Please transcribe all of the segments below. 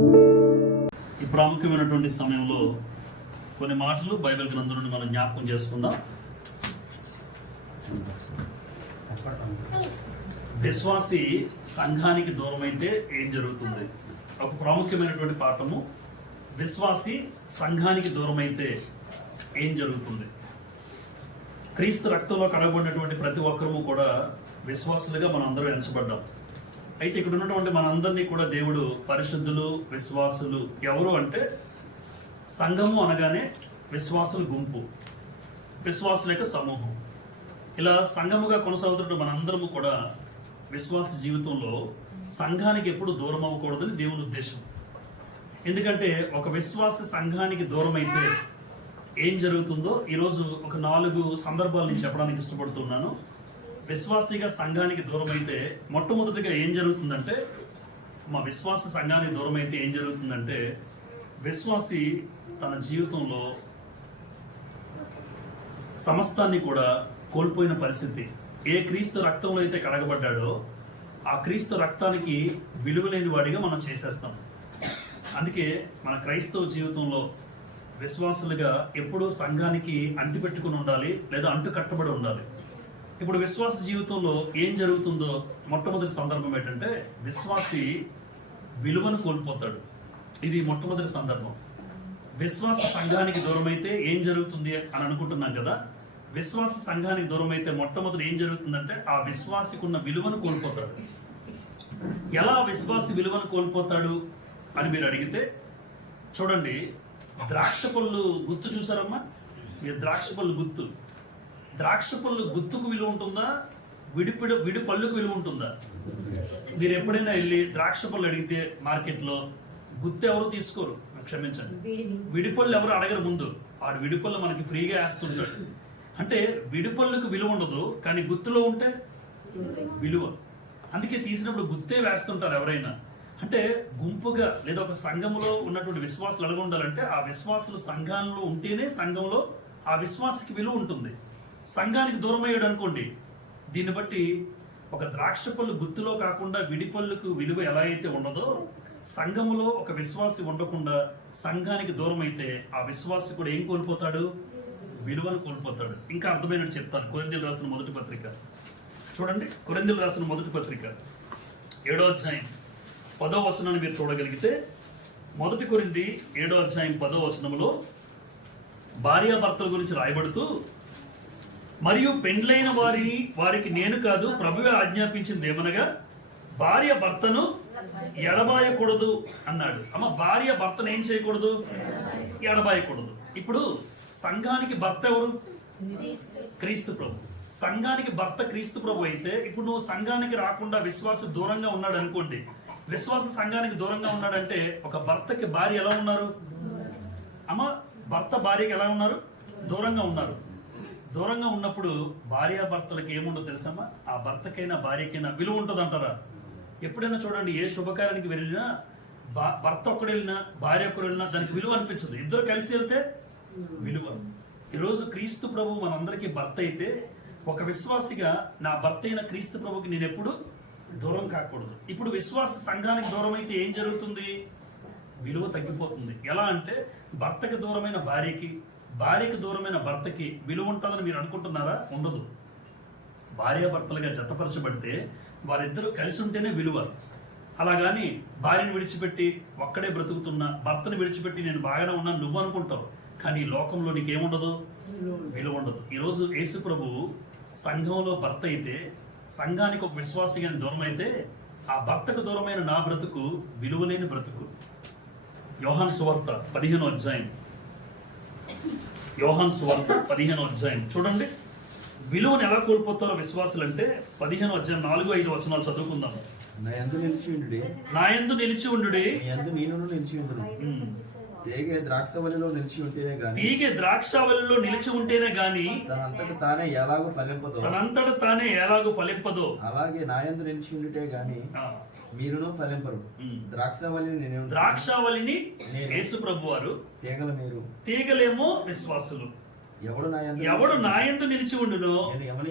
ఈ ప్రాముఖ్యమైనటువంటి సమయంలో కొన్ని మాటలు బైబిల్ గ్రంథం నుండి మనం జ్ఞాపకం చేసుకుందాం. విశ్వాసి సంఘానికి దూరమైతే ఏం జరుగుతుంది? ఒక ప్రాముఖ్యమైనటువంటి పాఠము. విశ్వాసి సంఘానికి దూరమైతే ఏం జరుగుతుంది? క్రీస్తు రక్తంలో కడగబడినటువంటి ప్రతి ఒక్కరము కూడా విశ్వాసులుగా మనం అందరం ఎంచబడ్డాం. అయితే ఇక్కడ ఉన్నటువంటి మనందరినీ కూడా దేవుడు పరిశుద్ధులు, విశ్వాసులు ఎవరు అంటే సంఘము అనగానే విశ్వాసుల గుంపు, విశ్వాసుల యొక్క సమూహం. ఇలా సంఘముగా కొనసాగుతున్న మనందరము కూడా విశ్వాస జీవితంలో సంఘానికి ఎప్పుడు దూరం అవ్వకూడదని దేవుని ఉద్దేశం. ఎందుకంటే ఒక విశ్వాస సంఘానికి దూరం అయితే ఏం జరుగుతుందో ఈరోజు ఒక 4 సందర్భాలు నేను చెప్పడానికి ఇష్టపడుతున్నాను. విశ్వాసిగా సంఘానికి దూరం అయితే మొట్టమొదటిగా ఏం జరుగుతుందంటే, మా విశ్వాస సంఘానికి దూరం అయితే ఏం జరుగుతుందంటే, విశ్వాసి తన జీవితంలో సమస్తాన్ని కూడా కోల్పోయిన పరిస్థితి. ఏ క్రీస్తు రక్తంలో అయితే కడగబడ్డాడో ఆ క్రీస్తు రక్తానికి విలువలేని వాడిగా మనం చేసేస్తాం. అందుకే మన క్రైస్తవ జీవితంలో విశ్వాసులుగా ఎప్పుడూ సంఘానికి అంటిపెట్టుకుని ఉండాలి, లేదా అంటు కట్టబడి ఉండాలి. ఇప్పుడు విశ్వాస జీవితంలో ఏం జరుగుతుందో మొట్టమొదటి సందర్భం ఏంటంటే, విశ్వాసి విలువను కోల్పోతాడు. ఇది మొట్టమొదటి సందర్భం. విశ్వాస సంఘానికి దూరం అయితే ఏం జరుగుతుంది అని అనుకుంటున్నాం కదా. విశ్వాస సంఘానికి దూరం అయితే మొట్టమొదటి ఏం జరుగుతుందంటే, ఆ విశ్వాసికి ఉన్న విలువను కోల్పోతాడు. ఎలా విశ్వాసి విలువను కోల్పోతాడు అని మీరు అడిగితే, చూడండి, ద్రాక్ష పళ్ళు గుత్తు చూసారమ్మా? మీరు ద్రాక్ష పళ్ళు గుత్తు, ద్రాక్ష పళ్ళు గుత్తుకు విలువ ఉంటుందా, విడి పళ్ళుకు విలువ ఉంటుందా? మీరు ఎప్పుడైనా వెళ్ళి ద్రాక్ష పళ్ళు అడిగితే మార్కెట్లో గుత్తు ఎవరు తీసుకోరు, క్షమించండి, విడిపళ్ళు ఎవరు అడగరు. ముందు వాడు విడిపళ్ళు మనకి ఫ్రీగా వేస్తుంటాడు. అంటే విడిపళ్ళకు విలువ ఉండదు, కానీ గుత్తులో ఉంటే విలువ. అందుకే తీసినప్పుడు గుత్తే వేస్తుంటారు ఎవరైనా. అంటే గుంపుగా లేదా ఒక సంఘంలో ఉన్నటువంటి విశ్వాసులు ఎలాగ ఉండాలంటే, ఆ విశ్వాసులు సంఘంలో ఉంటేనే సంఘంలో ఆ విశ్వాసకి విలువ ఉంటుంది. సంఘానికి దూరం అయ్యాడు అనుకోండి, దీన్ని బట్టి ఒక ద్రాక్ష పళ్ళు గుత్తులో కాకుండా విడిపళ్ళకు విలువ ఎలా అయితే ఉండదో, సంఘములో ఒక విశ్వాసి ఉండకుండా సంఘానికి దూరం అయితే ఆ విశ్వాసి కూడా ఏం కోల్పోతాడు? విలువను కోల్పోతాడు. ఇంకా అర్థమైనట్టు చెప్తాను. కొరింథీయులకు రాసిన మొదటి పత్రిక చూడండి. కొరింథీయులకు రాసిన మొదటి పత్రిక 7వ అధ్యాయం 10వ వచనాన్ని మీరు చూడగలిగితే, మొదటి కొరింథీ 7వ అధ్యాయం 10వ వచనంలో భార్యాభర్తల గురించి రాయబడుతూ, మరియు పెండ్లైన వారికి నేను కాదు ప్రభువే ఆజ్ఞాపించింది ఏమనగా, భార్య భర్తను ఎడబాయకూడదు అన్నాడు. అమ్మ, భార్య భర్తను ఏం చేయకూడదు? ఎడబాయకూడదు. ఇప్పుడు సంఘానికి భర్త ఎవరు? క్రీస్తు ప్రభు. సంఘానికి భర్త క్రీస్తు ప్రభు అయితే, ఇప్పుడు నువ్వు సంఘానికి రాకుండా విశ్వాస దూరంగా ఉన్నాడు అనుకోండి. విశ్వాస సంఘానికి దూరంగా ఉన్నాడంటే, ఒక భర్తకి భార్య ఎలా ఉన్నారు? అమ్మ, భర్త భార్యకి ఎలా ఉన్నారు? దూరంగా ఉన్నారు. దూరంగా ఉన్నప్పుడు భార్యాభర్తలకు ఏముండో తెలుసమ్మా? ఆ భర్తకైనా భార్యకైనా విలువ ఉంటుంది అంటారా? ఎప్పుడైనా చూడండి, ఏ శుభకార్యానికి వెళ్ళినా భర్త ఒక్కడు వెళ్ళినా భార్య ఒక్కడు వెళ్ళినా దానికి విలువ అనిపించదు. ఇద్దరు కలిసి వెళ్తే విలువ. ఈరోజు క్రీస్తు ప్రభు మనందరికీ భర్త అయితే, ఒక విశ్వాసిగా నా భర్త అయిన క్రీస్తు ప్రభుకి నేను ఎప్పుడు దూరం కాకూడదు. ఇప్పుడు విశ్వాస సంఘానికి దూరం అయితే ఏం జరుగుతుంది? విలువ తగ్గిపోతుంది. ఎలా అంటే, భర్తకి దూరమైన భార్యకి, భార్యకి దూరమైన భర్తకి విలువ ఉంటుందని మీరు అనుకుంటున్నారా? ఉండదు. భార్యాభర్తలుగా జతపరచబడితే వారిద్దరూ కలిసి ఉంటేనే విలువ. అలాగాని భార్యను విడిచిపెట్టి ఒక్కడే బ్రతుకుతున్నా, భర్తను విడిచిపెట్టి నేను బాగానే ఉన్నాను నువ్వు అనుకుంటావు, కానీ లోకంలో నీకేముండదు? విలువ ఉండదు. ఈరోజు యేసు ప్రభువు సంఘంలో భర్త అయితే, సంఘానికి ఒక విశ్వాసిగా దూరం అయితే, ఆ భర్తకు దూరమైన నా బ్రతుకు విలువలేని బ్రతుకు. యోహాను సువార్త 15వ అధ్యాయం, యోహాను సువార్త 15వ అధ్యాయం చూడండి. విలువను ఎలా కోల్పోతారో విశ్వాసులు అంటే, 15వ అధ్యాయం 4-5 వచనాలు చదువుకుందాం. నా యందు నిలిచి ఉండుడి, తీగె ద్రాక్షవల్లిలో నిలిచి ఉంటేనే గాని తనంతట తానే ఎలాగో ఫలింపదో, అలాగే నా యందు నిలిచి ఉండితే గాని మీరును ఫలింపరు. ద్రాక్షావళిని యేసు ప్రభు వారు, తీగలేమో విశ్వాసులు. ఎవడు నా యందు నిలిచి ఉండునో నేను ఎవని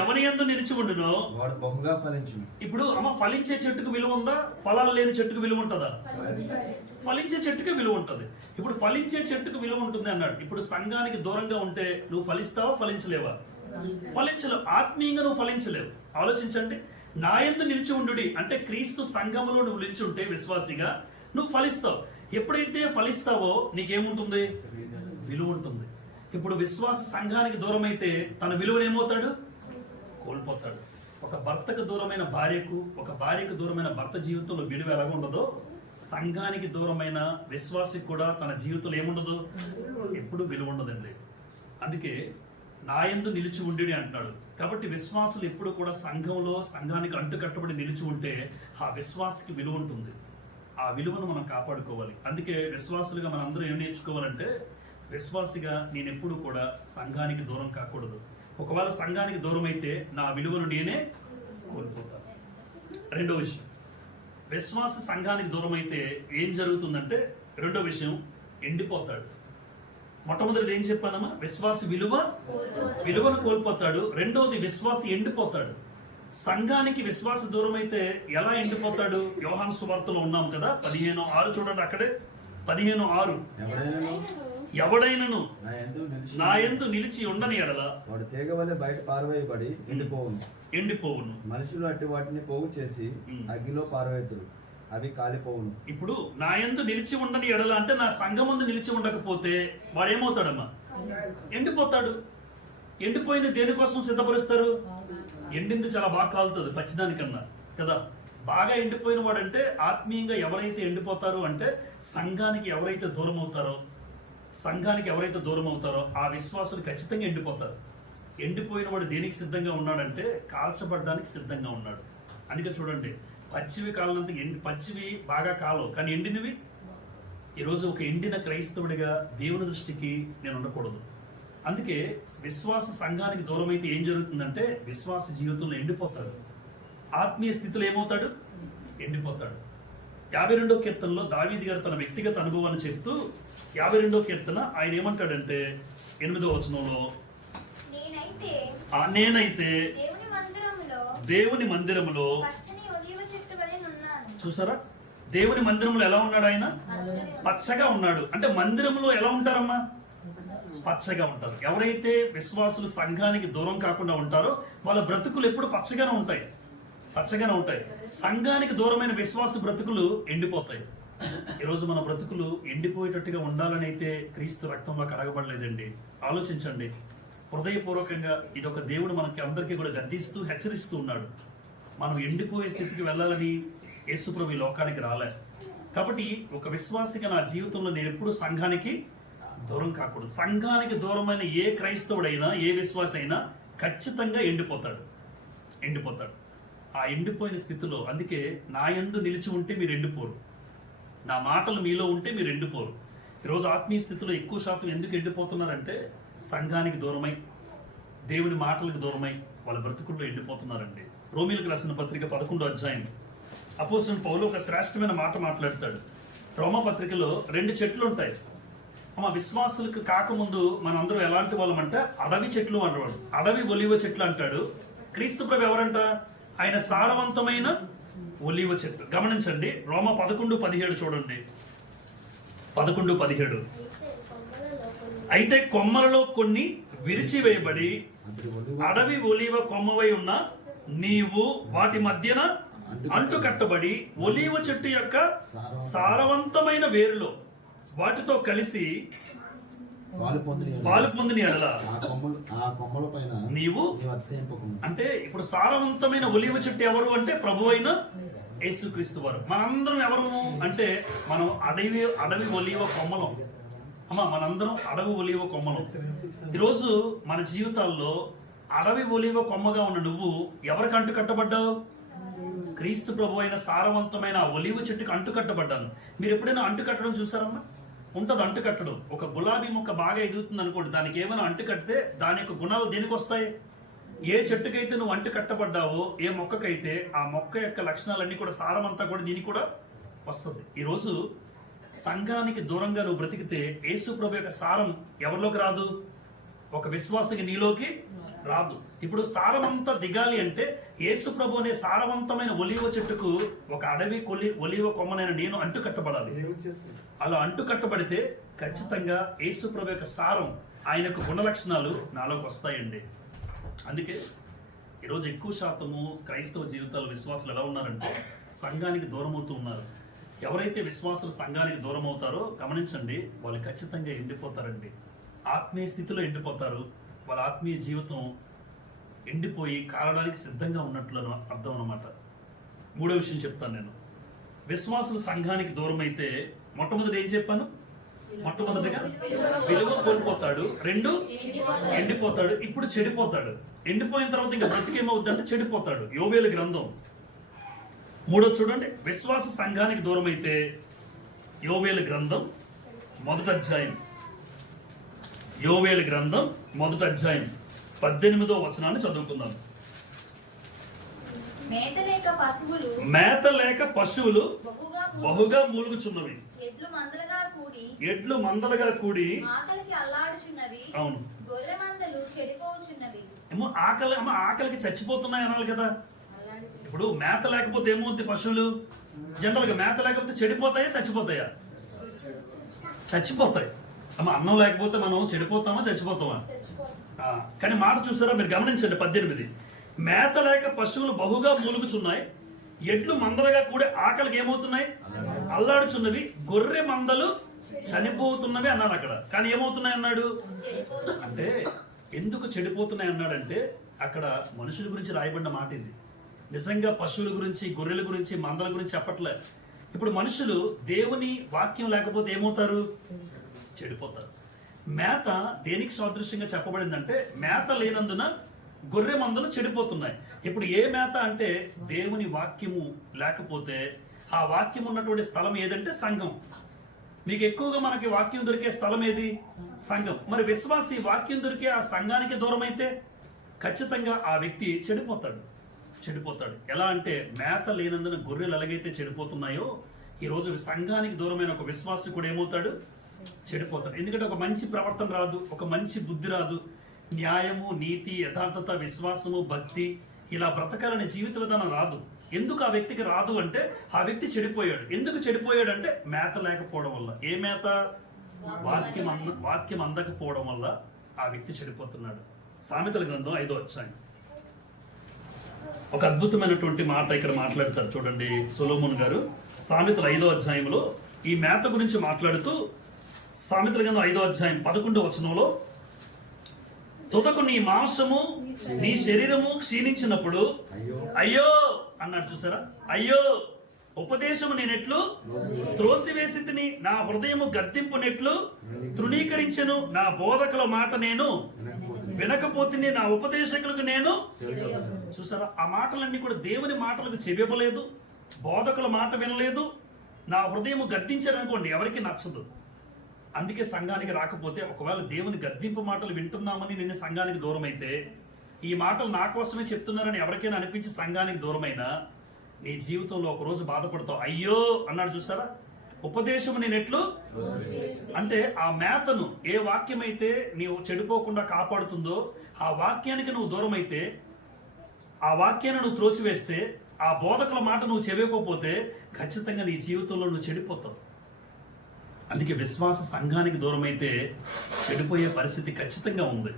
ఎవని యందు నిలిచి ఉండునో వాడు బహుగా ఫలించును. ఇప్పుడు అమ్మ ఫలించే చెట్టుకు విలువ ఉందా, ఫలాలు లేని చెట్టుకు విలువ ఉంటుందా? ఫలించే చెట్టుకే విలువ ఉంటుంది. ఇప్పుడు ఫలించే చెట్టుకు విలువ ఉంటుంది అన్నాడు. ఇప్పుడు సంఘానికి దూరంగా ఉంటే నువ్వు ఫలిస్తావా, ఫలించలేవా? ఫలించలేవు. ఆత్మీయంగా నువ్వు ఫలించలేవు. ఆలోచించండి. నా యందు నిలిచి ఉండుడి అంటే క్రీస్తు సంఘములో నువ్వు నిలిచి ఉంటే విశ్వాసిగా నువ్వు ఫలిస్తావు. ఎప్పుడైతే ఫలిస్తావో నీకేముంటుంది? విలువ ఉంటుంది. ఇప్పుడు విశ్వాస సంఘానికి దూరం అయితే తన విలువను ఏమవుతాడు? కోల్పోతాడు. ఒక భర్తకు దూరమైన భార్యకు, ఒక భార్యకు దూరమైన భర్త జీవితంలో విలువ ఎలాగ ఉండదో, సంఘానికి దూరమైన విశ్వాసికి కూడా తన జీవితంలో ఏముండదు? ఎప్పుడు విలువ ఉండదండి. అందుకే నా యందు నిలిచి ఉండి అంటున్నాడు. కాబట్టి విశ్వాసులు ఎప్పుడు కూడా సంఘంలో సంఘానికి అంటుకట్టబడి నిలిచి ఉంటే ఆ విశ్వాసకి విలువ ఉంటుంది. ఆ విలువను మనం కాపాడుకోవాలి. అందుకే విశ్వాసులుగా మనందరూ ఏం నేర్చుకోవాలంటే, విశ్వాసిగా నేను ఎప్పుడు కూడా సంఘానికి దూరం కాకూడదు. ఒకవేళ సంఘానికి దూరం అయితే నా విలువను నేనే కోల్పోతాను. రెండో విషయం, విశ్వాస సంఘానికి దూరం అయితే ఏం జరుగుతుందంటే, రెండో విషయం ఎండిపోతాడు. మొట్టమొదటిది ఏం చెప్పానమ్మా? విశ్వాసి విలువను కోల్పోతాడు. రెండోది విశ్వాసి ఎండిపోతాడు. సంఘానికి విశ్వాస దూరం అయితే ఎలా ఎండిపోతాడు? యోహాను సువార్తలో ఉన్నాం కదా, 15:6 చూడండి. అక్కడే 15:6 ఎవడైనను నా యందు నిలిచి ఉండని ఎడల వాడు తీగ వలె బయట పారవేయబడి ఎండిపోవును. మనుషులు అట్టి వాటిని పోగు చేసి అగ్నిలో పారవేతురు, అవి కాలిపోవును. ఇప్పుడు నా యందు నిలిచి ఉండని ఎడల అంటే నా సంఘం ముందు నిలిచి ఉండకపోతే వాడు ఏమవుతాడమ్మా? ఎండిపోతాడు. ఎండిపోయింది దేనికోసం సిద్ధపరుస్తారు? ఎండింది చాలా బాగా కాలుతుంది పచ్చిదానికన్నా కదా. బాగా ఎండిపోయిన వాడంటే ఆత్మీయంగా ఎవరైతే ఎండిపోతారో అంటే సంఘానికి ఎవరైతే దూరం అవుతారో ఆ విశ్వాసులు ఖచ్చితంగా ఎండిపోతారు. ఎండిపోయిన వాడు దేనికి సిద్ధంగా ఉన్నాడంటే కాల్చబడ్డానికి సిద్ధంగా ఉన్నాడు. అందుకే చూడండి, పచ్చివి కాలనంత పచ్చివి బాగా కాలవు, కానీ ఎండినవి. ఈరోజు ఒక ఎండిన క్రైస్తవుడిగా దేవుని దృష్టికి నేను ఉండకూడదు. అందుకే విశ్వాస సంఘానికి దూరం అయితే ఏం జరుగుతుందంటే విశ్వాస జీవితంలో ఎండిపోతాడు. ఆత్మీయ స్థితిలో ఏమవుతాడు? ఎండిపోతాడు. 52వ కీర్తనలో దావీదు గారు తన వ్యక్తిగత అనుభవాన్ని చెప్తూ 52వ కీర్తన ఆయన ఏమంటాడంటే 8వ వచనంలో, నేనైతే దేవుని మందిరములో చూసారా, దేవుని మందిరంలో ఎలా ఉన్నాడు? ఆయన పచ్చగా ఉన్నాడు. అంటే మందిరంలో ఎలా ఉంటారమ్మా? పచ్చగా ఉంటారు. ఎవరైతే విశ్వాసులు సంఘానికి దూరం కాకుండా ఉంటారో వాళ్ళ బ్రతుకులు ఎప్పుడు పచ్చగానే ఉంటాయి. సంఘానికి దూరమైన విశ్వాస బ్రతుకులు ఎండిపోతాయి. ఈరోజు మన బ్రతుకులు ఎండిపోయేటట్టుగా ఉండాలని అయితే క్రీస్తు రక్తంలో కడగబడలేదండి. ఆలోచించండి. హృదయపూర్వకంగా ఇదొక దేవుడు మనకి అందరికీ కూడా గద్దిస్తూ హెచ్చరిస్తూ ఉన్నాడు. మనం ఎండిపోయే స్థితికి వెళ్ళాలని యేసుప్రభు ఈ లోకానికి రాలే. కాబట్టి ఒక విశ్వాసిగా నా జీవితంలో నేను ఎప్పుడు సంఘానికి దూరం కాకూడదు. సంఘానికి దూరమైన ఏ క్రైస్తవుడైనా ఏ విశ్వాసి అయినా ఖచ్చితంగా ఎండిపోతాడు. ఆ ఎండిపోయిన స్థితిలో, అందుకే నా యందు నిలిచి ఉంటే మీరు ఎండిపోరు, నా మాటలు మీలో ఉంటే మీరు ఎండిపోరు. ఈరోజు ఆత్మీయ స్థితిలో ఎక్కువ శాతం ఎందుకు ఎండిపోతున్నారంటే సంఘానికి దూరమై, దేవుని మాటలకు దూరమై వాళ్ళ బ్రతుకుల్లో ఎండిపోతున్నారండి. రోమీలకు రాసిన పత్రిక 11వ అధ్యాయం అపోస్తలుడైన పౌలు ఒక శ్రేష్టమైన మాట మాట్లాడతాడు. రోమా పత్రికలో 2 చెట్లు ఉంటాయి. విశ్వాసులకు కాకముందు మనందరం ఎలాంటి వాళ్ళం అంటే అడవి చెట్లు అన్నవాడు. అడవి ఒలివ చెట్లు అంటాడు. క్రీస్తు ప్రభు ఎవరంట? ఆయన సారవంతమైన ఒలివ చెట్లు. గమనించండి, రోమా 11:17 చూడండి. 11:17 అయితే కొమ్మలలో కొన్ని విరిచివేయబడి అడవి ఒలివ కొమ్మవై ఉన్న నీవు వాటి మధ్యన అంటు కట్టబడి ఒలీవ చెట్టు యొక్క సారవంతమైన వేరులో వాటితో కలిసి పాలు పొందిన ఎడల నీవు అంటే ఇప్పుడు సారవంతమైన ఒలీవ చెట్టు ఎవరు అంటే ప్రభు అయిన యేసుక్రీస్తు వారు. మనందరం ఎవరు అంటే మనం అడవి ఒలీవ కొమ్మలం. మనందరం అడవి ఒలీవ కొమ్మలం. ఈరోజు మన జీవితాల్లో అడవి ఒలీవ కొమ్మగా ఉన్న నువ్వు ఎవరికి అంటు కట్టబడ్డావు? క్రీస్తు ప్రభు అయిన సారవంతమైన ఒలీవ చెట్టుకు అంటు కట్టబడ్డాను. మీరు ఎప్పుడైనా అంటు కట్టడం చూసారమ్మా? ఉంటుంది అంటు కట్టడం. ఒక గులాబీ మొక్క బాగా ఎదుగుతుంది అనుకోండి, దానికి ఏమైనా అంటు కడితే దాని యొక్క గుణాలు దేనికి వస్తాయి? ఏ చెట్టుకైతే నువ్వు అంటు కట్టబడ్డావో, ఏ మొక్కకైతే ఆ మొక్క యొక్క లక్షణాలన్నీ కూడా, సారం అంతా కూడా దీనికి కూడా వస్తుంది. ఈరోజు సంఘానికి దూరంగా నువ్వు బ్రతికితే యేసు ప్రభు యొక్క సారం ఎవరిలోకి రాదు? ఒక విశ్వాసకి నీలోకి రాదు. ఇప్పుడు సారమంతా దిగాలి అంటే యేసు ప్రభు అనే సారవంతమైన ఒలీవ చెట్టుకు ఒక అడవి ఒలీవ కొమ్మనైన నేను అంటుకట్టబడాలి. అలా అంటుకట్టబడితే ఖచ్చితంగా యేసు ప్రభు యొక్క సారం, ఆయన యొక్క గుణ లక్షణాలు నాలోకి వస్తాయండి. అందుకే ఈరోజు ఎక్కువ శాతము క్రైస్తవ జీవితాలు విశ్వాసులు ఎలా ఉన్నారంటే సంఘానికి దూరం అవుతూ ఉన్నారు. ఎవరైతే విశ్వాసులు సంఘానికి దూరం అవుతారో గమనించండి, వాళ్ళు ఖచ్చితంగా ఎండిపోతారండి. ఆత్మీయ స్థితిలో ఎండిపోతారు. వాళ్ళ ఆత్మీయ జీవితం ఎండిపోయి కాలడానికి సిద్ధంగా ఉన్నట్లు అర్థం అన్నమాట. మూడో విషయం చెప్తాను నేను. విశ్వాసులు సంఘానికి దూరం అయితే మొట్టమొదటి ఏం చెప్పాను? మొట్టమొదటిగా విలువ కోల్పోతాడు, రెండు ఎండిపోతాడు, ఇప్పుడు చెడిపోతాడు. ఎండిపోయిన తర్వాత ఇంకా బ్రతికేమవుద్దంటే చెడిపోతాడు. యోవేలు గ్రంథం 3 చూడండి. విశ్వాస సంఘానికి దూరం అయితే యోవేలు గ్రంథం 1వ అధ్యాయం, యోవేలు గ్రంథం 1వ అధ్యాయం 18వ వచనాన్ని చదువుకుందాం. మేత లేక పశువులు బహుగా మూలుగుచున్నవి, ఎడ్లు మందలుగా కూడి అవును ఏమో ఆకలికి చచ్చిపోతున్నాయి అనాలి కదా. ఇప్పుడు మేత లేకపోతే ఏమవుద్ది? పశువులు జనరల్ గా మేత లేకపోతే చెడిపోతాయా చచ్చిపోతాయా? చచ్చిపోతాయి. అన్నం లేకపోతే మనం చెడిపోతామా చచ్చిపోతామా? కానీ మాట చూసారా మీరు? గమనించండి 18. మేత లేక పశువులు బహుగా మూలుగుచున్నాయి, ఎడ్లు మందలుగా కూడి ఆకలికి ఏమవుతున్నాయి? అల్లాడుచున్నవి, గొర్రె మందలు చనిపోతున్నవి అన్నాడు అక్కడ. కానీ ఏమవుతున్నాయి అన్నాడు అంటే, ఎందుకు చెడిపోతున్నాయి అన్నాడంటే అక్కడ మనుషుల గురించి రాయబడిన మాట ఇది. నిజంగా పశువుల గురించి, గొర్రెల గురించి, మందల గురించి చెప్పట్లే. ఇప్పుడు మనుషులు దేవుని వాక్యం లేకపోతే ఏమవుతారు? చెడిపోతారు. మేత దేనికి సాదృశ్యంగా చెప్పబడిందంటే, మేత లేనందున గొర్రె మందలు చెడిపోతున్నాయి. ఇప్పుడు ఏ మేత అంటే దేవుని వాక్యము లేకపోతే ఆ వాక్యం ఉన్నటువంటి స్థలం ఏదంటే సంఘం. మీకు ఎక్కువగా మనకి వాక్యం దొరికే స్థలం ఏది? సంఘం. మరి విశ్వాసి వాక్యం దొరికే ఆ సంఘానికి దూరం అయితే ఖచ్చితంగా ఆ వ్యక్తి చెడిపోతాడు. ఎలా అంటే మేత లేనందున గొర్రెలు ఎలాగైతే చెడిపోతున్నాయో, ఈరోజు సంఘానికి దూరమైన ఒక విశ్వాసి కూడా ఏమవుతాడు? చెడిపోతాడు. ఎందుకంటే ఒక మంచి ప్రవర్తన రాదు, ఒక మంచి బుద్ధి రాదు, న్యాయము, నీతి, యథార్థత, విశ్వాసము, భక్తి ఇలా బ్రతకాలనే జీవిత విధానం రాదు. ఎందుకు ఆ వ్యక్తికి రాదు అంటే ఆ వ్యక్తి చెడిపోయాడు. ఎందుకు చెడిపోయాడు అంటే మేత లేకపోవడం వల్ల. ఏ మేత? వాక్యం అందకపోవడం వల్ల ఆ వ్యక్తి చెడిపోతున్నాడు. సామెతల గ్రంథం 5వ అధ్యాయం ఒక అద్భుతమైనటువంటి మాట ఇక్కడ మాట్లాడతారు చూడండి. సొలొమోను గారు సామెతల 5వ అధ్యాయంలో ఈ మేత గురించి మాట్లాడుతూ, సామెతల గ్రంథం 5వ అధ్యాయం 11వ వచనంలో, తుదకు నీ మాంసము నీ శరీరము క్షీణించినప్పుడు అయ్యో అన్నాడు. చూసారా? అయ్యో, ఉపదేశము నేనెట్లు త్రోసివేసి తిని, నా హృదయము గద్దింపునెట్లు తృణీకరించెను, నా బోధకుల మాట నేను వినకపోతే, నా ఉపదేశకులకు నేను. చూసారా? ఆ మాటలన్నీ కూడా దేవుని మాటలకు చెవివ్వలేదు, బోధకుల మాట వినలేదు, నా హృదయము గద్దించారనుకోండి, ఎవరికి నచ్చదు. అందుకే సంఘానికి రాకపోతే, ఒకవేళ దేవుని గద్దింపు మాటలు వింటున్నామని నిన్ను సంఘానికి దూరం అయితే, ఈ మాటలు నా కోసమే చెప్తున్నారని ఎవరికైనా అనిపించి సంఘానికి దూరమైనా నీ జీవితంలో ఒకరోజు బాధపడతావు. అయ్యో అన్నాడు. చూసారా? ఉపదేశం నేనెట్లు అంటే ఆ మేతను, ఏ వాక్యం అయితే నీవు చెడిపోకుండా కాపాడుతుందో ఆ వాక్యానికి నువ్వు దూరం అయితే, ఆ వాక్యాన్ని నువ్వు త్రోసివేస్తే, ఆ బోధకుల మాట నువ్వు చెవిపోతే ఖచ్చితంగా నీ జీవితంలో నువ్వు చెడిపోతావు. అందుకే విశ్వాస సంఘానికి దూరం అయితే చెడిపోయే పరిస్థితి ఖచ్చితంగా ఉంది.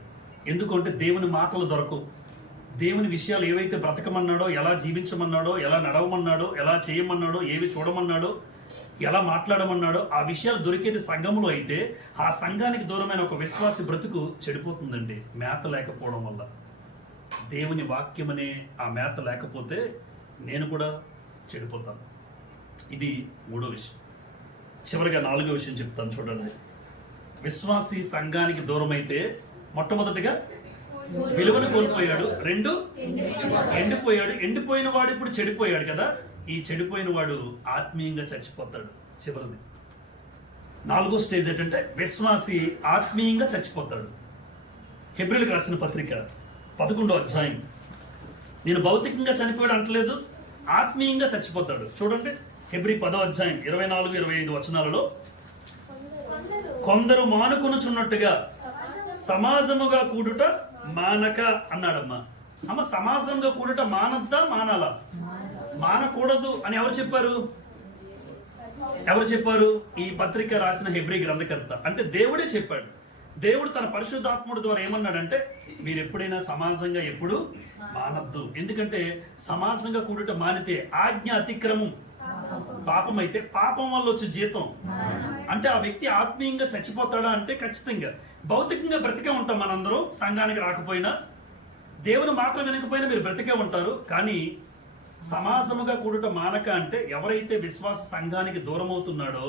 ఎందుకంటే దేవుని మాటలు దొరకవు. దేవుని విషయాలు ఏవైతే బ్రతకమన్నాడో, ఎలా జీవించమన్నాడో, ఎలా నడవమన్నాడో, ఎలా చేయమన్నాడో, ఏవి చూడమన్నాడో, ఎలా మాట్లాడమన్నాడో ఆ విషయాలు దొరికేది సంఘంలో అయితే, ఆ సంఘానికి దూరమైన ఒక విశ్వాసి బ్రతుకు చెడిపోతుందండి. మేత లేకపోవడం వల్ల. దేవుని వాక్యమనే ఆ మేత లేకపోతే నేను కూడా చెడిపోతాను. ఇది 3వ విషయం. చివరిగా 4వ విషయం చెప్తాను చూడండి. విశ్వాసి సంఘానికి దూరం అయితే మొట్టమొదటిగా విలువను కోల్పోయాడు, 2 ఎండిపోయాడు. ఎండిపోయిన వాడు ఇప్పుడు చెడిపోయాడు కదా. ఈ చెడిపోయిన వాడు ఆత్మీయంగా చచ్చిపోతాడు. చివరిది 4వ స్టేజ్ ఏంటంటే విశ్వాసి ఆత్మీయంగా చచ్చిపోతాడు. హెబ్రీయులకు రాసిన పత్రిక 11వ అధ్యాయం, నేను భౌతికంగా చనిపోయాడు అంటలేదు, ఆత్మీయంగా చచ్చిపోతాడు. చూడండి, హెబ్రీ 10వ అధ్యాయం 24-25 వచనాలలో, కొందరు మానుకొనుచున్నట్టుగా సమాజముగా కూడుట మానక అన్నాడమ్మా. అమ్మ, సమాజంగా కూడుట మానద్దా మానాలా? మానకూడదు అని ఎవరు చెప్పారు? ఈ పత్రిక రాసిన హెబ్రీ గ్రంథకర్త, అంటే దేవుడే చెప్పాడు. దేవుడు తన పరిశుద్ధాత్ముడి ద్వారా ఏమన్నాడంటే, మీరు ఎప్పుడైనా సమాజంగా ఎప్పుడు మానద్దు. ఎందుకంటే సమాజంగా కూడుట మానితే ఆజ్ఞ అతిక్రమం పాపం అయితే, పాపం వల్ల వచ్చే జీతం అంటే ఆ వ్యక్తి ఆత్మీయంగా చచ్చిపోతాడా అంటే ఖచ్చితంగా. భౌతికంగా బ్రతికే ఉంటాం మనందరం, సంఘానికి రాకపోయినా, దేవుని మాటలు వినకపోయినా మీరు బ్రతికే ఉంటారు. కానీ సమాజముగా కూడుట మానక అంటే ఎవరైతే విశ్వాస సంఘానికి దూరం అవుతున్నాడో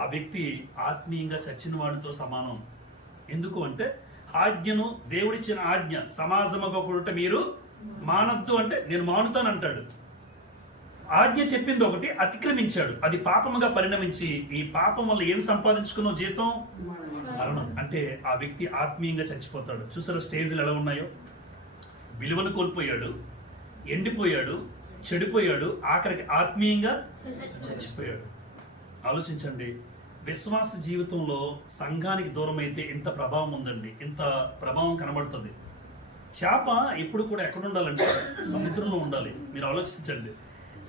ఆ వ్యక్తి ఆత్మీయంగా చచ్చిన వాడితో సమానం. ఎందుకు అంటే ఆజ్ఞను, దేవుడిచ్చిన ఆజ్ఞ సమాజముగా కూడుట మీరు మానద్దు అంటే నేను మానుతానంటాడు. ఆజ్ఞ చెప్పింది ఒకటి, అతిక్రమించాడు, అది పాపముగా పరిణమించి ఈ పాపం వల్ల ఏం సంపాదించుకున్న జీతం మరణం. అంటే ఆ వ్యక్తి ఆత్మీయంగా చచ్చిపోతాడు. చూసారా స్టేజ్లు ఎలా ఉన్నాయో? విలువను కోల్పోయాడు, ఎండిపోయాడు, చెడిపోయాడు, ఆఖరికి ఆత్మీయంగా చచ్చిపోయాడు. ఆలోచించండి, విశ్వాస జీవితంలో సంఘానికి దూరం అయితే ఇంత ప్రభావం ఉందండి, ఇంత ప్రభావం కనబడుతుంది. చేప ఎప్పుడు కూడా ఎక్కడ ఉండాలంటే సముద్రంలో ఉండాలి. మీరు ఆలోచించండి,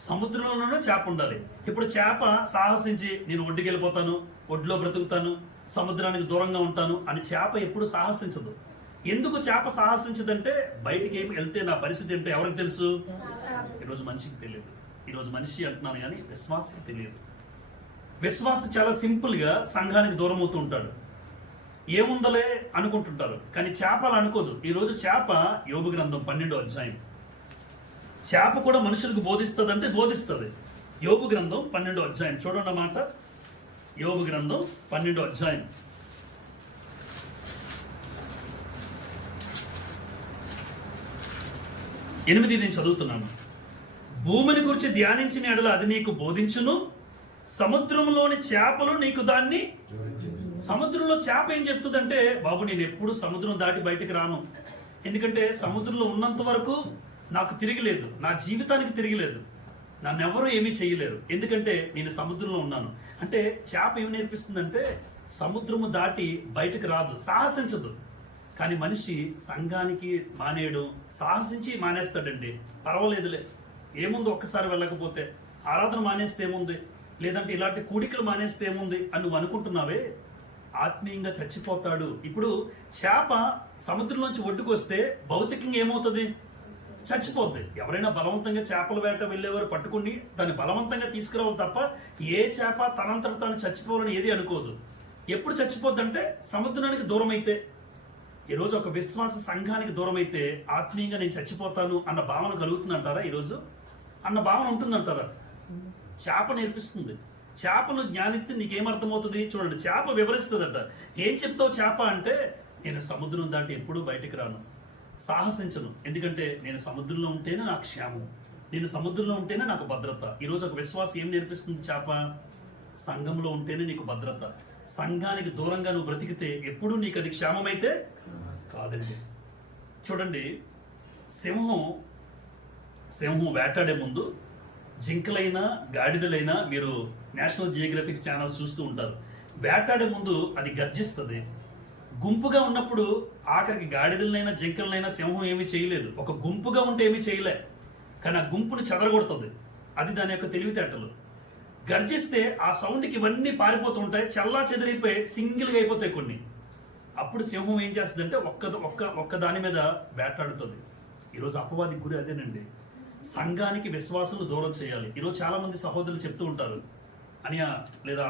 సముద్రంలోనే చేప ఉండాలి. ఇప్పుడు చేప సాహసించి నేను ఒడ్డుకి వెళ్ళిపోతాను, ఒడ్లో బ్రతుకుతాను, సముద్రానికి దూరంగా ఉంటాను అని చేప ఎప్పుడు సాహసించదు. ఎందుకు చేప సాహసించదంటే బయటికి ఏమి వెళ్తే నా పరిస్థితి ఏంటో ఎవరికి తెలుసు? ఈరోజు మనిషికి తెలియదు. ఈరోజు మనిషి అంటున్నాను కానీ విశ్వాసకి తెలియదు. విశ్వాస చాలా సింపుల్గా సంఘానికి దూరం అవుతూ ఉంటాడు. ఏముందలే అనుకుంటుంటారు, కానీ చేపలు అనుకోదు. ఈరోజు చేప యోబు గ్రంథం 12వ అధ్యాయం, చేప కూడా మనుషులకు బోధిస్తుంది అంటే బోధిస్తుంది. యోబు గ్రంథం 12వ అధ్యాయం చూడండి అన్నమాట. యోబు గ్రంథం 12వ అధ్యాయం 8 నేను చదువుతున్నాను. భూమిని గురించి ధ్యానించిన ఎడల అది నీకు బోధించును, సముద్రంలోని చేపలు నీకు దాన్ని. సముద్రంలో చేప ఏం చెప్తుందంటే, బాబు నేను ఎప్పుడు సముద్రం దాటి బయటికి రాను, ఎందుకంటే సముద్రంలో ఉన్నంత వరకు నాకు తిరిగిలేదు, నా జీవితానికి తిరిగిలేదు, నన్నెవరూ ఏమీ చేయలేరు, ఎందుకంటే నేను సముద్రంలో ఉన్నాను. అంటే చేప ఏమి నేర్పిస్తుందంటే సముద్రము దాటి బయటకు రాదు, సాహసించదు. కానీ మనిషి సంఘానికి మానేయడం, సాహసించి మానేస్తాడండి. పర్వాలేదులే, ఏముంది ఒక్కసారి వెళ్ళకపోతే, ఆరాధన మానేస్తే ఏముంది, లేదంటే ఇలాంటి కూడికలు మానేస్తే ఏముంది అని నువ్వు అనుకుంటున్నావే, ఆత్మీయంగా చచ్చిపోతాడు. ఇప్పుడు చేప సముద్రంలోంచి ఒడ్డుకు వస్తే భౌతికంగా ఏమవుతుంది? చచ్చిపోద్ది. ఎవరైనా బలవంతంగా చేపల వేట వెళ్ళేవారు పట్టుకుని దాన్ని బలవంతంగా తీసుకురావాలి తప్ప ఏ చేప తనంతట తాను చచ్చిపోవాలని ఏది అనుకోదు. ఎప్పుడు చచ్చిపోద్ది అంటే సముద్రానికి దూరం అయితే. ఈరోజు ఒక విశ్వాస సంఘానికి దూరం అయితే ఆత్మీయంగా నేను చచ్చిపోతాను అన్న భావన కలుగుతుందంటారా? ఈరోజు అన్న భావన ఉంటుందంటారా? చేప నేర్పిస్తుంది. చేపను జ్ఞానిస్తే నీకేమర్థమవుతుంది? చూడండి, చేప వివరిస్తుందట. ఏం చెప్తావు చేప అంటే, నేను సముద్రం దాటి ఎప్పుడూ బయటికి రాను, సాహసించను, ఎందుకంటే నేను సముద్రంలో ఉంటేనే నాకు క్షేమం, నేను సముద్రంలో ఉంటేనే నాకు భద్రత. ఈరోజు ఒక విశ్వాసం ఏం నేర్పిస్తుంది చేప? సంఘంలో ఉంటేనే నీకు భద్రత. సంఘానికి దూరంగా నువ్వు బ్రతికితే ఎప్పుడూ నీకు అది క్షేమమైతే కాదండి. చూడండి, సింహం వేటాడే ముందు జింకలైనా గాడిదలైనా, మీరు నేషనల్ జియోగ్రఫిక్ ఛానల్స్ చూస్తూ ఉంటారు, వేటాడే ముందు అది గర్జిస్తుంది. గుంపుగా ఉన్నప్పుడు ఆఖరికి గాడిదలనైనా జింకలనైనా సింహం ఏమీ చేయలేదు. ఒక గుంపుగా ఉంటే ఏమీ చేయలే, కానీ ఆ గుంపుని చెదరగొడుతుంది. అది దాని యొక్క తెలివితేటలు. గర్జిస్తే ఆ సౌండ్కి ఇవన్నీ పారిపోతుంటాయి, చల్లా చెదిరిపోయి సింగిల్గా అయిపోతాయి కొన్ని. అప్పుడు సింహం ఏం చేస్తుంది అంటే ఒక్క దాని మీద వేటాడుతుంది. ఈరోజు అపవాదికి గురి అదేనండి. సంఘానికి విశ్వాసులు దూరం చేయాలి. ఈరోజు చాలా మంది సహోదరులు చెప్తూ ఉంటారు, అనియా లేదా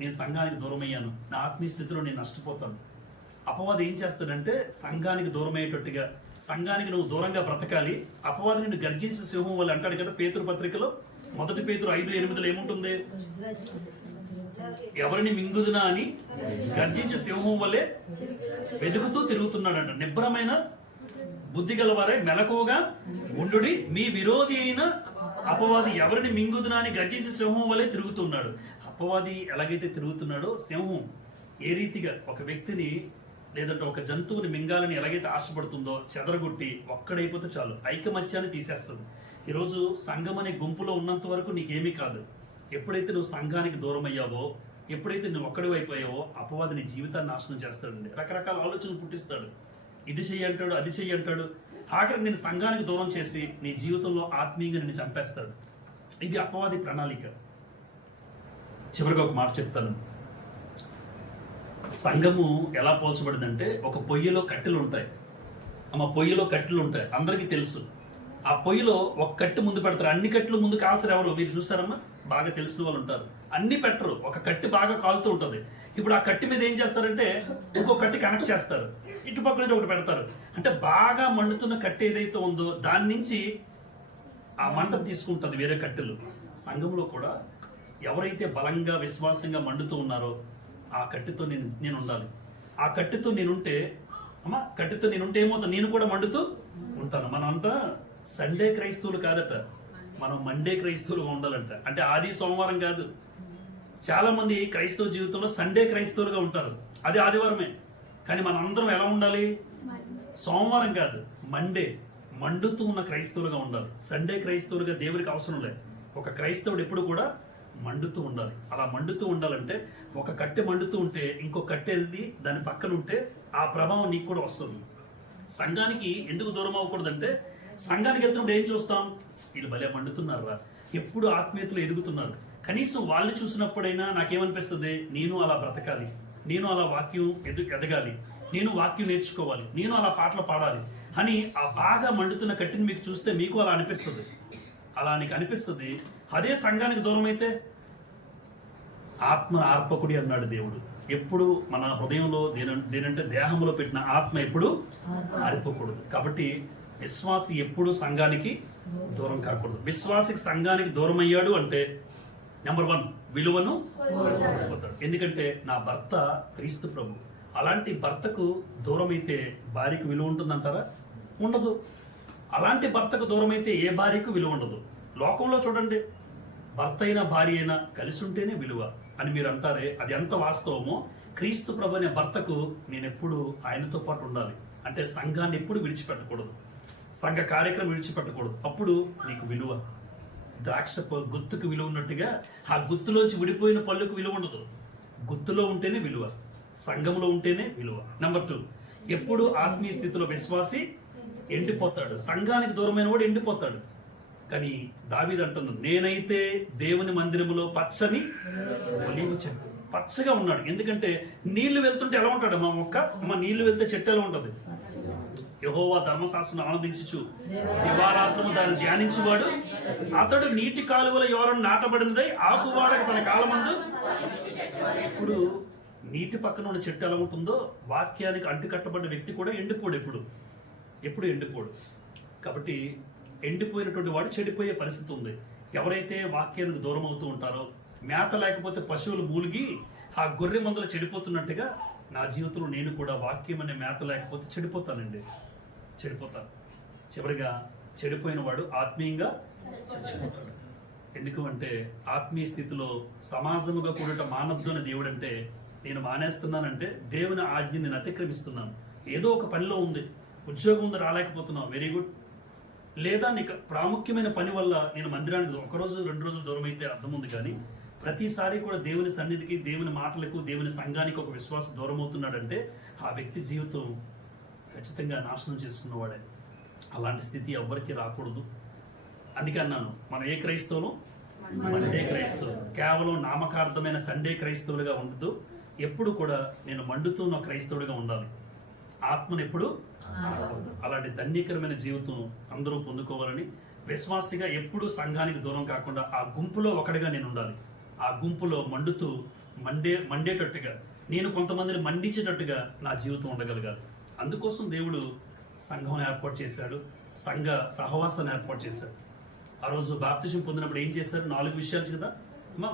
నేను సంఘానికి దూరం అయ్యాను, నా ఆత్మీయ స్థితిలో నేను నష్టపోతాను. అపవాది ఏం చేస్తాడంటే సంఘానికి దూరం అయ్యేటట్టుగా, సంఘానికి నువ్వు దూరంగా బ్రతకాలి. అపవాది నిన్ను గర్జించిన సింహం వల్ల అంటాడు కదా పేతురు పత్రికలో, 1 పేతురు 5:8 ఏముంటుంది? ఎవరిని మింగుదునా అని గర్జించే సింహం వల్లే వెతుకుతూ తిరుగుతున్నాడంట. నిబ్బరమైన బుద్ధి గలవారే మెలకువగా ఉండుడి, మీ విరోధి అయిన అపవాది ఎవరిని మింగుదునా అని గర్జించే సింహం వల్లే తిరుగుతున్నాడు. అపవాది ఎలాగైతే తిరుగుతున్నాడో, సింహం ఏ రీతిగా ఒక వ్యక్తిని లేదంటే ఒక జంతువుని మింగాలని ఎలాగైతే ఆశపడుతుందో చెదరగొట్టి ఒక్కడైపోతే చాలు, ఐకమత్యాన్ని తీసేస్తుంది. ఈరోజు సంఘం అనే గుంపులో ఉన్నంత వరకు నీకేమీ కాదు. ఎప్పుడైతే నువ్వు సంఘానికి దూరం అయ్యావో ఎప్పుడైతే నువ్వు ఒక్కడి అయిపోయావో అపవాది నీ జీవితాన్ని నాశనం చేస్తాడండి. రకరకాల ఆలోచనలు పుట్టిస్తాడు. ఇది చెయ్యి అంటాడు, అది చెయ్యి అంటాడు. ఆఖరికి నేను సంఘానికి దూరం చేసి నీ జీవితంలో ఆత్మీయంగా నిన్ను చంపేస్తాడు. ఇది అపవాది ప్రణాళిక. చివరిగా ఒక మాట చెప్తాను. సంఘము ఎలా పోల్చబడిందంటే ఒక పొయ్యిలో కట్టెలు ఉంటాయి. పొయ్యిలో కట్టెలు ఉంటాయి, అందరికీ తెలుసు. ఆ పొయ్యిలో ఒక కట్టె ముందు పెడతారు. అన్ని కట్టెలు ముందు కాల్చరు ఎవరు, మీరు చూసారమ్మా? బాగా తెలిసిన వాళ్ళు ఉంటారు. అన్ని పెట్టరు, ఒక కట్టె బాగా కాలుతూ ఉంటుంది. ఇప్పుడు ఆ కట్టె మీద ఏం చేస్తారంటే ఇంకో కట్టె కనెక్ట్ చేస్తారు, ఇటుపక్క నుంచి ఒకటి పెడతారు. అంటే బాగా మండుతున్న కట్టె ఏదైతే ఉందో దాని నుంచి ఆ మంటను తీసుకుంటుంది వేరే కట్టెలు. సంఘంలో కూడా ఎవరైతే బలంగా విశ్వాసంగా మండుతూ ఉన్నారో ఆ కట్టెతో నేను ఉండాలి. ఆ కట్టెతో నేనుంటే కట్టెతో నేనుంటే ఏమవుతుంది, నేను కూడా మండుతూ ఉంటాను. మనం అంతా సండే క్రైస్తవులు కాదట, మనం మండే క్రైస్తవులుగా ఉండాలంట. అంటే ఆది సోమవారం కాదు. చాలా మంది క్రైస్తవ జీవితంలో సండే క్రైస్తవులుగా ఉంటారు, అది ఆదివారమే. కానీ మనం అందరం ఎలా ఉండాలి? సోమవారం కాదు, మండే మండుతూ ఉన్న క్రైస్తవులుగా ఉండాలి. సండే క్రైస్తవులుగా దేవుడికి అవసరం లేదు. ఒక క్రైస్తవుడు ఎప్పుడు కూడా మండుతూ ఉండాలి. అలా మండుతూ ఉండాలంటే ఒక కట్టె మండుతూ ఉంటే ఇంకో కట్టె వెళ్ళి దాని పక్కన ఉంటే ఆ ప్రభావం నీకు కూడా వస్తుంది. సంఘానికి ఎందుకు దూరం అవ్వకూడదంటే సంఘానికి వెళ్తున్నప్పుడు ఏం చూస్తాం, వీళ్ళు భలే మండుతున్నారా, ఎప్పుడు ఆత్మీయతలు ఎదుగుతున్నారు. కనీసం వాళ్ళు చూసినప్పుడైనా నాకేమనిపిస్తుంది, నేను అలా బ్రతకాలి, నేను అలా వాక్యం ఎదగాలి, నేను వాక్యం నేర్చుకోవాలి, నేను అలా పాటలు పాడాలి అని ఆ బాగా మండుతున్న కట్టెని మీకు చూస్తే మీకు అలా అనిపిస్తుంది. అలా నీకు అనిపిస్తుంది. అదే సంఘానికి దూరం అయితే ఆత్మ ఆర్పకుడి అన్నాడు దేవుడు. ఎప్పుడు మన హృదయంలో దేనంటే దేహంలో పెట్టిన ఆత్మ ఎప్పుడు ఆరిపోకూడదు. కాబట్టి విశ్వాసి ఎప్పుడు సంఘానికి దూరం కాకూడదు. విశ్వాసికి సంఘానికి దూరం అయ్యాడు అంటే నెంబర్ 1 విలువను కోల్పోతాడు. ఎందుకంటే నా భర్త క్రీస్తు ప్రభు. అలాంటి భర్తకు దూరం అయితే భార్యకు విలువ ఉంటుందంటారా? ఉండదు. అలాంటి భర్తకు దూరం అయితే ఏ భార్యకు విలువ ఉండదు. లోకంలో చూడండి, భర్త అయినా భార్య అయినా కలిసి ఉంటేనే విలువ అని మీరు అంటారే, అది ఎంత వాస్తవమో క్రీస్తు ప్రభు అనే భర్తకు నేను ఎప్పుడు ఆయనతో పాటు ఉండాలి. అంటే సంఘాన్ని ఎప్పుడు విడిచిపెట్టకూడదు, సంఘ కార్యక్రమం విడిచిపెట్టకూడదు. అప్పుడు నీకు విలువ. ద్రాక్ష గుత్తుకు విలువ ఉన్నట్టుగా ఆ గుత్తులోంచి విడిపోయిన పళ్ళుకు విలువ ఉండదు. గుత్తులో ఉంటేనే విలువ, సంఘంలో ఉంటేనే విలువ. నెంబర్ 2, ఎప్పుడు ఆత్మీయ స్థితిలో విశ్వాసి ఎండిపోతాడు. సంఘానికి దూరమైన వాడు ఎండిపోతాడు. కానీ దావీదు అంటున్నాడు, నేనైతే దేవుని మందిరములో పచ్చని ఒలీవ చెట్టు. పచ్చగా ఉన్నాడు. ఎందుకంటే నీళ్లు వెళ్తుంటే ఎలా ఉంటాడు మా మొక్క? నీళ్లు వెళ్తే చెట్టు ఎలా ఉంటుంది? యెహోవా ధర్మశాస్త్రం ఆనందించుచు దివారాత్రము దాన్ని ధ్యానించువాడు అతడు నీటి కాలువల యోరం నాటబడినదై ఆకువాడక తన కాలమందు. ఇప్పుడు నీటి పక్కన ఉన్న చెట్టు ఎలా ఉంటుందో వాక్యానికి అంటుకట్టబడిన వ్యక్తి కూడా ఎండిపోడు. ఎప్పుడు ఎండిపోడు. కాబట్టి ఎండిపోయినటువంటి వాడు చెడిపోయే పరిస్థితి ఉంది. ఎవరైతే వాక్యానికి దూరం అవుతూ ఉంటారో, మేత లేకపోతే పశువులు మూలిగి ఆ గొర్రె మందలు చెడిపోతున్నట్టుగా నా జీవితంలో నేను కూడా వాక్యం అనే మేత లేకపోతే చెడిపోతాను. చివరిగా చెడిపోయిన వాడు ఆత్మీయంగా చచ్చిపోతాడు. ఎందుకు అంటే ఆత్మీయ స్థితిలో సమాజముగా కూడట మానద్దు అని దేవుడు అంటే, నేను మానేస్తున్నానంటే దేవుని ఆజ్ఞని నేను అతిక్రమిస్తున్నాను. ఏదో ఒక పనిలో ఉంది, ఉద్యోగం ఉంది, రాలేకపోతున్నావు, వెరీ గుడ్. లేదా నీకు ప్రాముఖ్యమైన పని వల్ల నేను మందిరానికి 1 రోజు 2 రోజులు దూరం అయితే అర్థం ఉంది. కానీ ప్రతిసారి కూడా దేవుని సన్నిధికి, దేవుని మాటలకు, దేవుని సంఘానికి ఒక విశ్వాసం దూరం అవుతున్నాడంటే ఆ వ్యక్తి జీవితం ఖచ్చితంగా నాశనం చేసుకున్నవాడే. అలాంటి స్థితి ఎవ్వరికి రాకూడదు. అందుకే అన్నాను, మనం ఏ క్రైస్తవులు? మండే క్రైస్తవులు. కేవలం నామకార్థమైన సండే క్రైస్తవులుగా ఉండదు. ఎప్పుడు కూడా నేను మండుతున్న క్రైస్తవుడిగా ఉండాలి. ఆత్మను ఎప్పుడు అలాంటి ధన్యకరమైన జీవితం అందరూ పొందుకోవాలని, విశ్వాసిగా ఎప్పుడూ సంఘానికి దూరం కాకుండా ఆ గుంపులో ఒకటిగా నేను ఉండాలి. ఆ గుంపులో మండుతూ మండేటట్టుగా, నేను కొంతమందిని మండించేటట్టుగా నా జీవితం ఉండగలగాలి. అందుకోసం దేవుడు సంఘం ఏర్పాటు చేశాడు, సంఘ సహవాసాన్ని ఏర్పాటు చేశాడు. ఆ రోజు బాప్తిజం పొందినప్పుడు ఏం చేశారు? 4 విషయాలు కదా.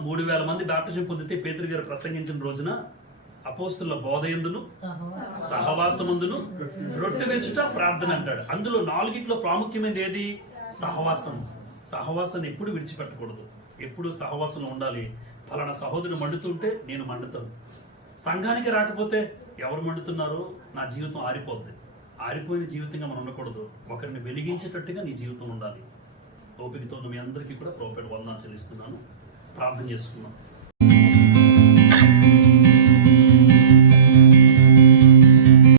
3000 మంది బాప్తిజం పొందితే పేతురు గారు ప్రసంగించిన రోజున అపోస్తుల బోధయందును సహవాసమందును రొట్టె వెచ్చుట ప్రార్థన అంటాడు. అందులో 4 ప్రాముఖ్యమైనది ఏది? సహవాసం. సహవాసాన్ని ఎప్పుడు విడిచిపెట్టకూడదు, ఎప్పుడు సహవాసంలో ఉండాలి. ఫలానా సహోదరుని మండుతుంటే నేను మండుతాను. సంఘానికి రాకపోతే ఎవరు మండుతున్నారో నా జీవితం ఆరిపోద్ది. ఆరిపోయిన జీవితంగా మనం ఉండకూడదు. ఒకరిని వెలిగించేటట్టుగా నీ జీవితం ఉండాలి. ఓపికతో మీ అందరికీ కూడా ప్రభువుకి వందనాలు చెల్లిస్తున్నాను. ప్రార్థన చేసుకున్నాం.